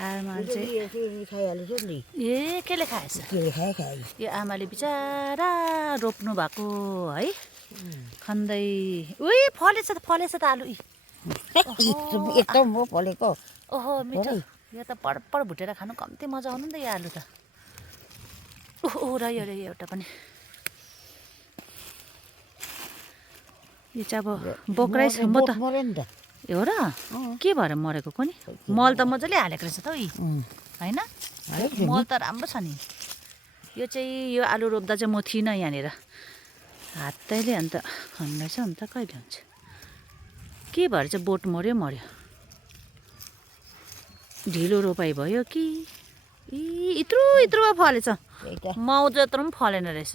आमा चाहिँ ए केले खाएछ यो आमाले बिचारा रोप्नु भएको है खन्दै उही फलेछ त आलु एकदम फलेको ओहो मिठो यो त पडपड भुटेर खानु कम्ती मजा आउनु नि त यो आलु त ओहो र यो एउटा पनि यो चाहिँ अब बोक्राइस म त हो र के भएर मरेको कोनी मल त मजाले हालेको रहेछ त होइन मल त राम्रो छ नि यो चाहिँ यो आलु रोप्दा चाहिँ म थिइनँ यहाँनिर हातैले अन्त खन्दैछ अन्त कहिले हुन्छ के भएर चाहिँ बोट मऱ्यो ढिलो रोपाइ भयो कि इत्रु फलेछ माउ जत्रो पनि फलेन रहेछ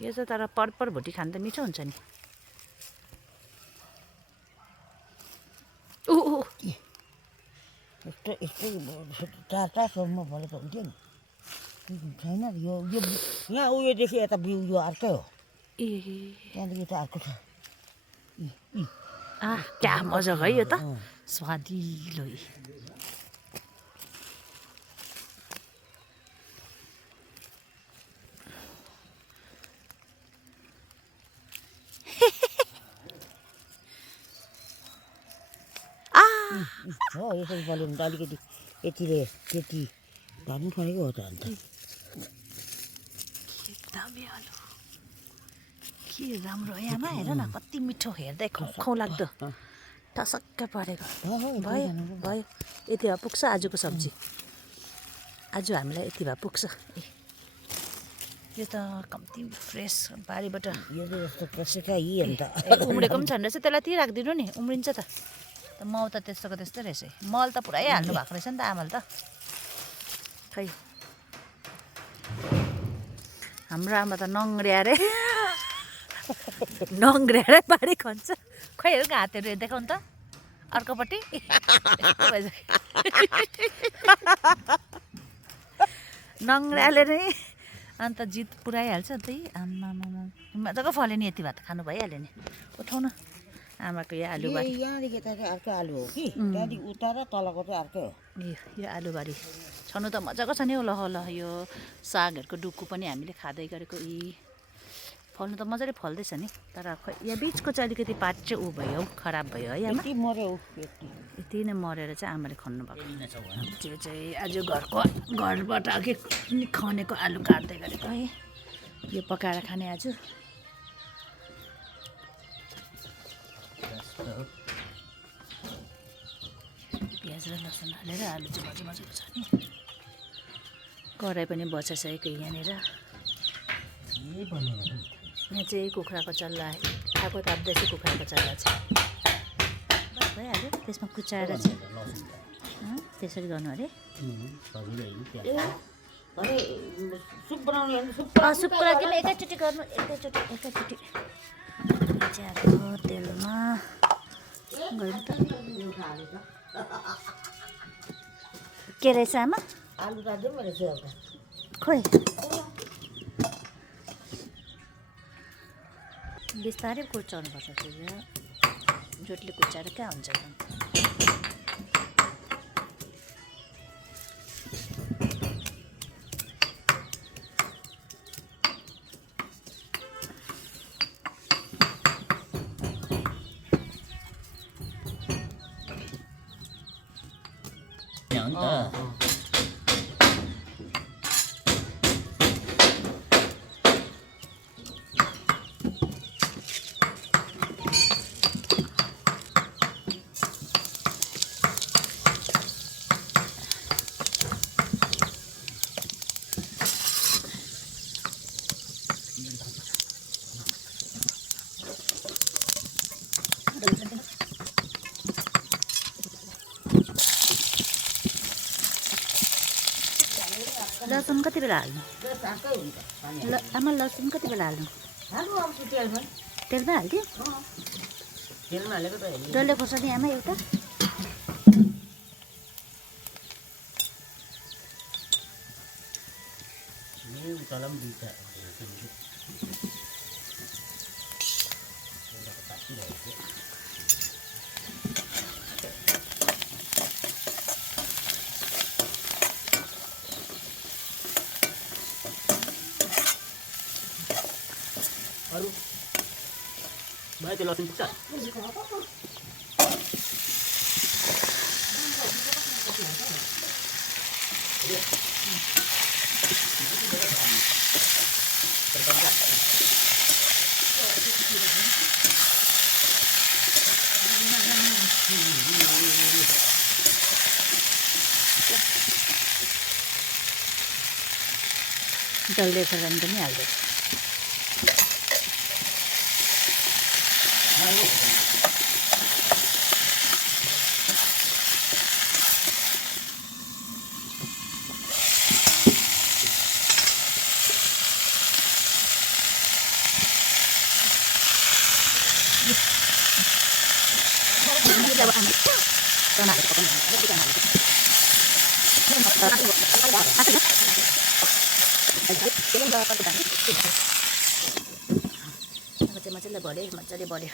यो चाहिँ तर पडपड भुटी खानु त मिठो हुन्छ नि चारसम्म फलेको हुन्थ्यो नि छैन यो यहाँ उयोदेखि यता बिउ यो अर्कै हो ए त्यहाँदेखि त अर्को छ क्या मजा है यो त स्वादिलो हो यसरी फल्यो भने त अलिकति यतिले त्यति धर्नु फलेको हो त अन्त एकदमै आलु के राम्रो है आमा हेर न कति मिठो हेर्दै खुवाउ लाग्दो टसक्क परेको भयो यति भए पुग्छ आजको सब्जी आज हामीलाई यति भए पुग्छ यो त कम्ती फ्रेस बारीबाट यो जस्तो पसेका यी अन्त उम्रेको पनि छन् रहेछ त्यसलाई त्यही राखिदिनु नि उम्रिन्छ त माउ त त्यस्तोको त्यस्तै रहेछ मल त पुरै हाल्नु भएको रहेछ नि त आमाले त खै हाम्रो आमा त नङ्ग्र्याएरै बारी खन्छ खै हेर हातहरू देखाउनु त अर्कोपट्टि नङ्ग्र्याले नै अन्त जित पुऱ्याइहाल्छ अन्त आमा मजाको फल्यो नि यति भात खानु भइहाल्यो नि उठाउ न आमाको यो आलुबारी यहाँदेखि यता चाहिँ अर्को आलु हो कि त्यहाँदेखि उता र तलको चाहिँ अर्कै हो यो आलुबारी छनु त मजाको छ नि हौ ल यो सागहरूको डुकु पनि हामीले खाँदै गरेको फल्नु त मजाले फल्दैछ नि तर खै यहाँ बिचको चाहिँ अलिकति पात चाहिँ भयो खराब भयो है आमा यति नै मरेर चाहिँ आमाले खन्नु भएको त्यो चाहिँ आज घरबाट अघि खनेको आलु काट्दै गरेको है यो पकाएर खाने आज प्याज र लसुन हालेर आलु चाहिँ मजाको छ नि कराई पनि बसाइसकेको यहाँनिर यहाँ चाहिँ कुखुराको चल्ला आगो ताप्दैछ कुखुराको चल्ला चाहिँ बस भइहाल्यो त्यसमा कुचाएर चाहिँ त्यसरी गर्नु अरे सुपको लागि एकैचोटि गर्नु एकैचोटि चाहिँ अब तेलमा गरौँ त के रहेछ आमा आलु राख्दै रहेछ खोइ बिस्तारै कुचाउनुपर्छ त्यो जोडले कुचाएर कहाँ हुन्छ लसुन कति बेला हाल्नु आमा लसुन कति बेला हाल्नु तेलमा हाल्थ्यो डल्ले खोर्सानी आमा एउटा त्यो लसुन पुग्छ डल्ले खोर्सानी पनि हाल्दैछ मजाले बढ्यो मजाले बढ्यो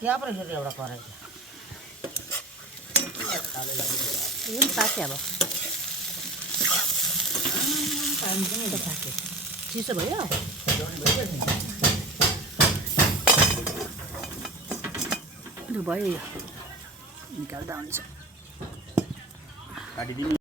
त्यहाँ पो रहेछ एउटा कराई यो पनि पाक्यो अब पानी पनि त पाक्यो चिसो भयो लु भयो यो निकाल्दा हुन्छ काटिदिनु